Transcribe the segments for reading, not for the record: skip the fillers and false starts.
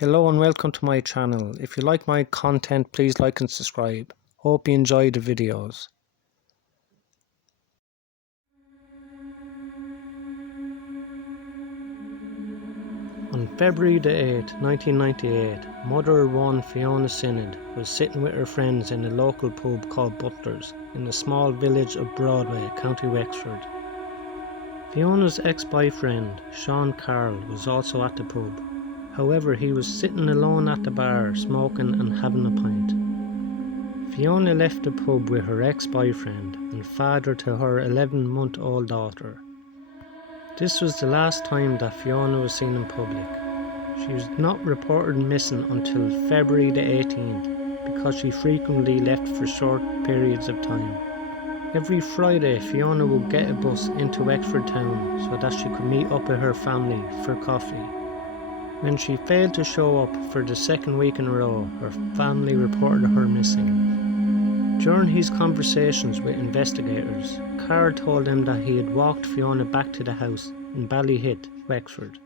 Hello and welcome to my channel. If you like my content, please like and subscribe. Hope you enjoy the videos. On February the 8th, 1998, Mother one Fiona Synod was sitting with her friends in a local pub called Butler's in the small village of Broadway, County Wexford. Fiona's ex-boyfriend, Sean Carroll, was also at the pub. However, he was sitting alone at the bar, smoking and having a pint. Fiona left the pub with her ex-boyfriend and father to her 11-month-old daughter. This was the last time that Fiona was seen in public. She was not reported missing until February the 18th because she frequently left for short periods of time. Every Friday, Fiona would get a bus into Wexford town so that she could meet up with her family for coffee. When she failed to show up for the second week in a row, her family reported her missing. During his conversations with investigators, Carr told them that he had walked Fiona back to the house in Ballyhit, Wexford,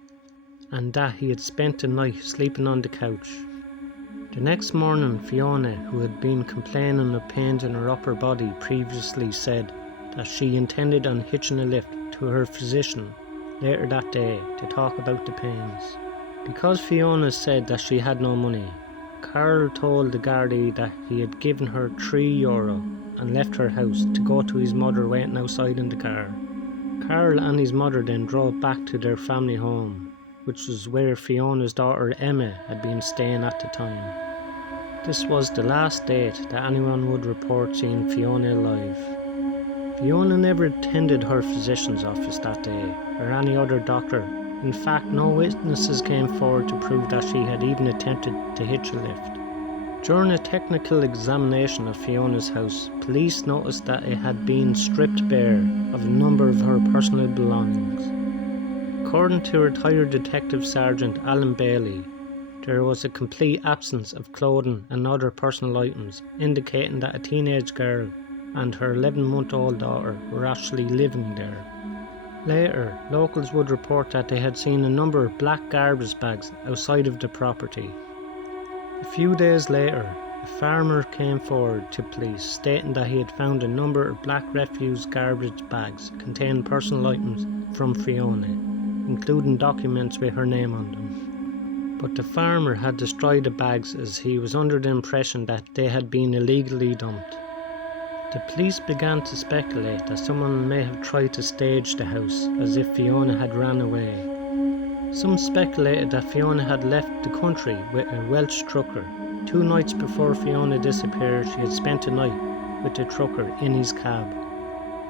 and that he had spent the night sleeping on the couch. The next morning, Fiona, who had been complaining of pains in her upper body previously, said that she intended on hitching a lift to her physician later that day to talk about the pains. Because Fiona said that she had no money, Carl told the Gardaí that he had given her €3 and left her house to go to his mother waiting outside in the car. Carl and his mother then drove back to their family home, which was where Fiona's daughter Emma had been staying at the time. This was the last date that anyone would report seeing Fiona alive. Fiona never attended her physician's office that day, or any other doctor. In fact, no witnesses came forward to prove that she had even attempted to hitch a lift. During a technical examination of Fiona's house, police noticed that it had been stripped bare of a number of her personal belongings. According to retired Detective Sergeant Alan Bailey, there was a complete absence of clothing and other personal items, indicating that a teenage girl and her 11-month-old daughter were actually living there. Later, locals would report that they had seen a number of black garbage bags outside of the property. A few days later, a farmer came forward to police stating that he had found a number of black refuse garbage bags containing personal items from Fiona, including documents with her name on them. But the farmer had destroyed the bags as he was under the impression that they had been illegally dumped. The police began to speculate that someone may have tried to stage the house as if Fiona had ran away. Some speculated that Fiona had left the country with a Welsh trucker. 2 nights before Fiona disappeared, she had spent a night with the trucker in his cab.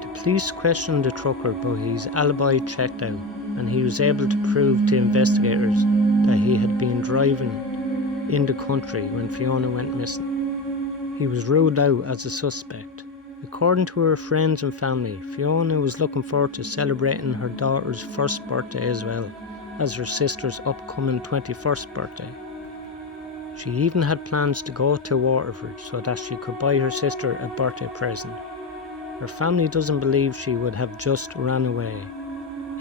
The police questioned the trucker, but his alibi checked out, and he was able to prove to investigators that he had been driving in the country when Fiona went missing. He was ruled out as a suspect. According to her friends and family, Fiona was looking forward to celebrating her daughter's first birthday as well as her sister's upcoming 21st birthday. She even had plans to go to Waterford so that she could buy her sister a birthday present. Her family doesn't believe she would have just ran away.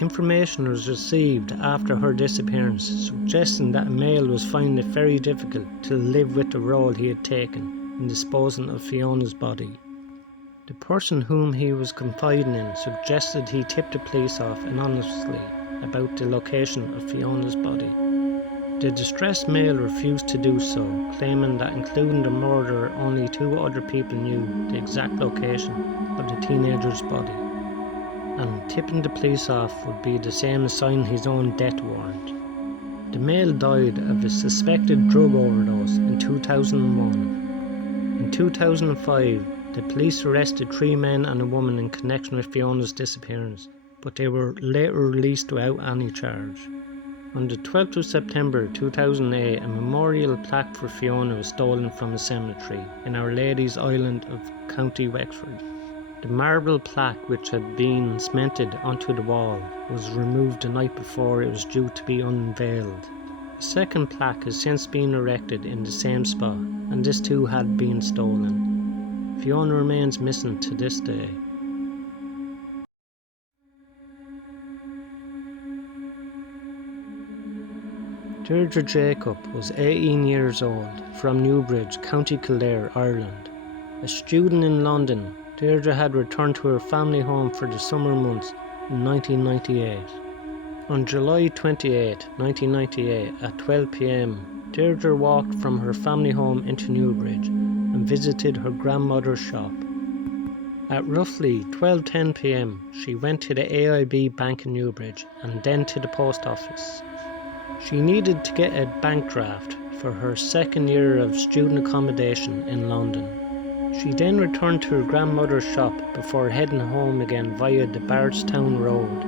Information was received after her disappearance suggesting that a male was finding it very difficult to live with the role he had taken in disposing of Fiona's body. The person whom he was confiding in suggested he tipped the police off anonymously about the location of Fiona's body. The distressed male refused to do so, claiming that including the murderer, only 2 other people knew the exact location of the teenager's body, and tipping the police off would be the same as signing his own death warrant. The male died of a suspected drug overdose in 2001. In 2005, the police arrested 3 men and a woman in connection with Fiona's disappearance, but they were later released without any charge. On the 12th of September 2008, a memorial plaque for Fiona was stolen from a cemetery in Our Lady's Island of County Wexford. The marble plaque, which had been cemented onto the wall, was removed the night before it was due to be unveiled. A second plaque has since been erected in the same spot, and this too had been stolen. Fiona remains missing to this day. Deirdre Jacob was 18 years old, from Newbridge, County Kildare, Ireland. A student in London, Deirdre had returned to her family home for the summer months in 1998. On July 28, 1998, at 12 p.m, Deirdre walked from her family home into Newbridge and visited her grandmother's shop. At roughly 12:10 p.m, she went to the AIB bank in Newbridge and then to the post office. She needed to get a bank draft for her second year of student accommodation in London. She then returned to her grandmother's shop before heading home again via the Bardstown Road.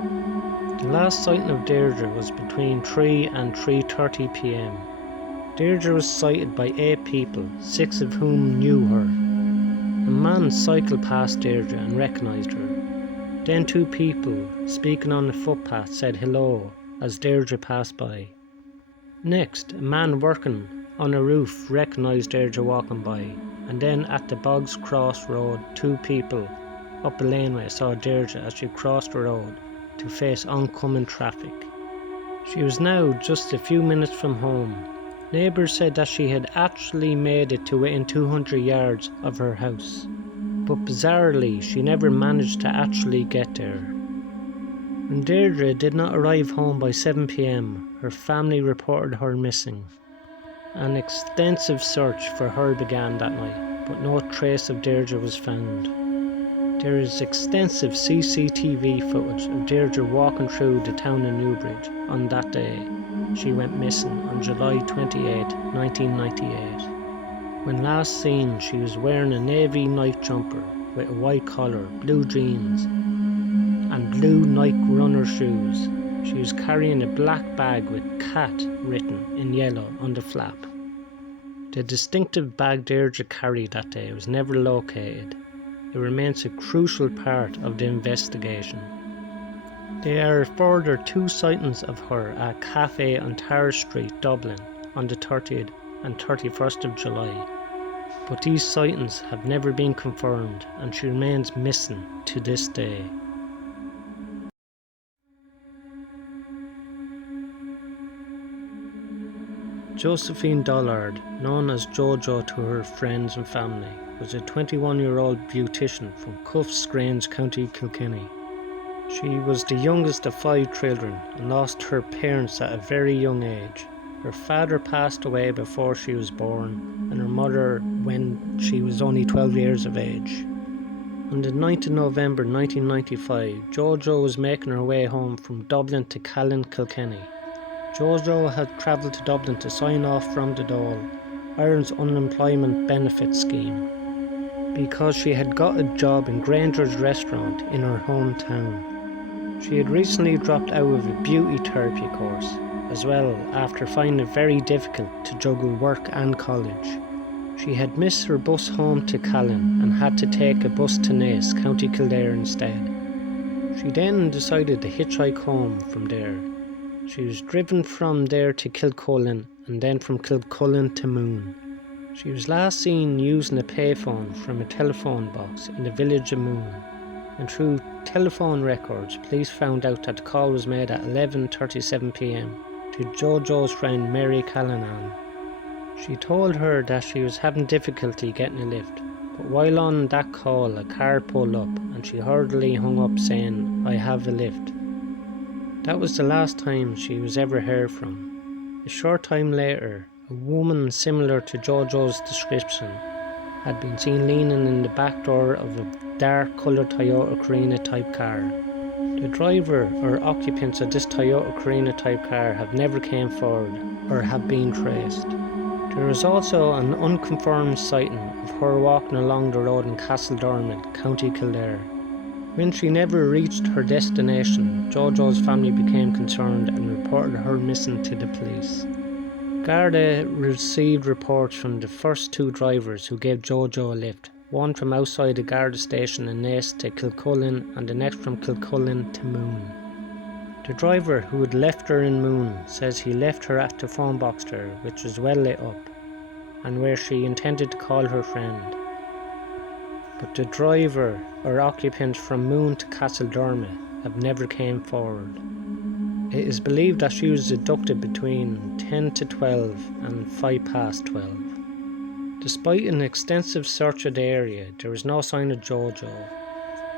The last sighting of Deirdre was between 3 and 3:30 p.m. Deirdre was sighted by 8 people, 6 of whom knew her. A man cycled past Deirdre and recognised her. Then 2 people speaking on the footpath said hello as Deirdre passed by. Next, a man working on a roof recognised Deirdre walking by, and then at the Boggs Cross Road 2 people up a laneway saw Deirdre as she crossed the road to face oncoming traffic. She was now just a few minutes from home. Neighbours said that she had actually made it to within 200 yards of her house, but bizarrely she never managed to actually get there. When Deirdre did not arrive home by 7 p.m, her family reported her missing. An extensive search for her began that night, but no trace of Deirdre was found. There is extensive CCTV footage of Deirdre walking through the town of Newbridge on that day. She went missing on July 28, 1998. When last seen, she was wearing a navy night jumper with a white collar, blue jeans, and blue Nike runner shoes. She was carrying a black bag with "Cat" written in yellow on the flap. The distinctive bag Deirdre carried that day was never located. It remains a crucial part of the investigation. There are further 2 sightings of her at Cafe on Tower Street, Dublin on the 30th and 31st of July. But these sightings have never been confirmed and she remains missing to this day. Josephine Dollard, known as Jojo to her friends and family, was a 21-year-old beautician from Cuffs Grange, County Kilkenny. She was the youngest of 5 children and lost her parents at a very young age. Her father passed away before she was born and her mother when she was only 12 years of age. On the 9th of November 1995, Jojo was making her way home from Dublin to Callan, Kilkenny. Jojo had travelled to Dublin to sign off from the dole, Ireland's unemployment benefit scheme, because she had got a job in Granger's restaurant in her hometown. She had recently dropped out of a beauty therapy course as well after finding it very difficult to juggle work and college. She had missed her bus home to Callan and had to take a bus to Naas, County Kildare instead. She then decided to hitchhike home from there. She was driven from there to Kilcullen and then from Kilcullen to Moon. She was last seen using a payphone from a telephone box in the village of Moon, and through telephone records police found out that the call was made at 11:37 p.m. to Jojo's friend Mary Callanan. She told her that she was having difficulty getting a lift, but while on that call a car pulled up and she hurriedly hung up saying, "I have a lift." That was the last time she was ever heard from. A short time later, a woman similar to Jojo's description had been seen leaning in the back door of a dark coloured Toyota Carina type car. The driver or occupants of this Toyota Carina type car have never came forward or have been traced. There is also an unconfirmed sighting of her walking along the road in Castledermot, County Kildare. When she never reached her destination, Jojo's family became concerned and reported her missing to the police. Garda received reports from the first 2 drivers who gave Jojo a lift, one from outside the Garda station in Naas to Kilcullen and the next from Kilcullen to Moon. The driver who had left her in Moon says he left her at the phone box there, which was well lit up, and where she intended to call her friend. But the driver or occupants from Moon to Castledermot have never came forward. It is believed that she was abducted between 10 to 12 and 5 past 12. Despite an extensive search of the area, there was no sign of Jojo,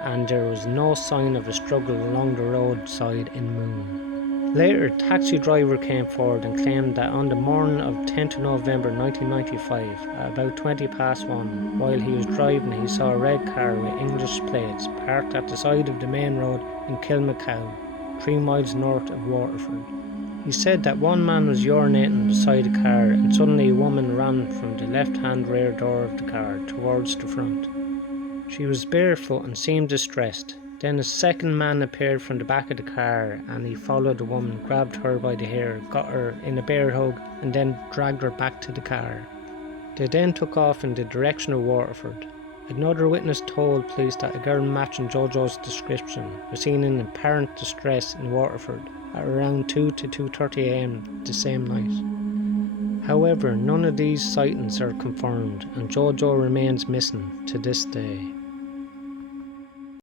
and there was no sign of a struggle along the roadside in Moon. Later, a taxi driver came forward and claimed that on the morning of 10th November 1995, at about 20 past 1, while he was driving, he saw a red car with English plates parked at the side of the main road in Kilmacow, 3 miles north of Waterford. He said that one man was urinating beside the car, and suddenly a woman ran from the left-hand rear door of the car towards the front. She was barefoot and seemed distressed. Then a second man appeared from the back of the car, and he followed the woman, grabbed her by the hair, got her in a bear hug, and then dragged her back to the car. They then took off in the direction of Waterford. Another witness told police that a girl matching Jojo's description was seen in apparent distress in Waterford at around 2 to 2:30 am the same night. However, none of these sightings are confirmed, and Jojo remains missing to this day.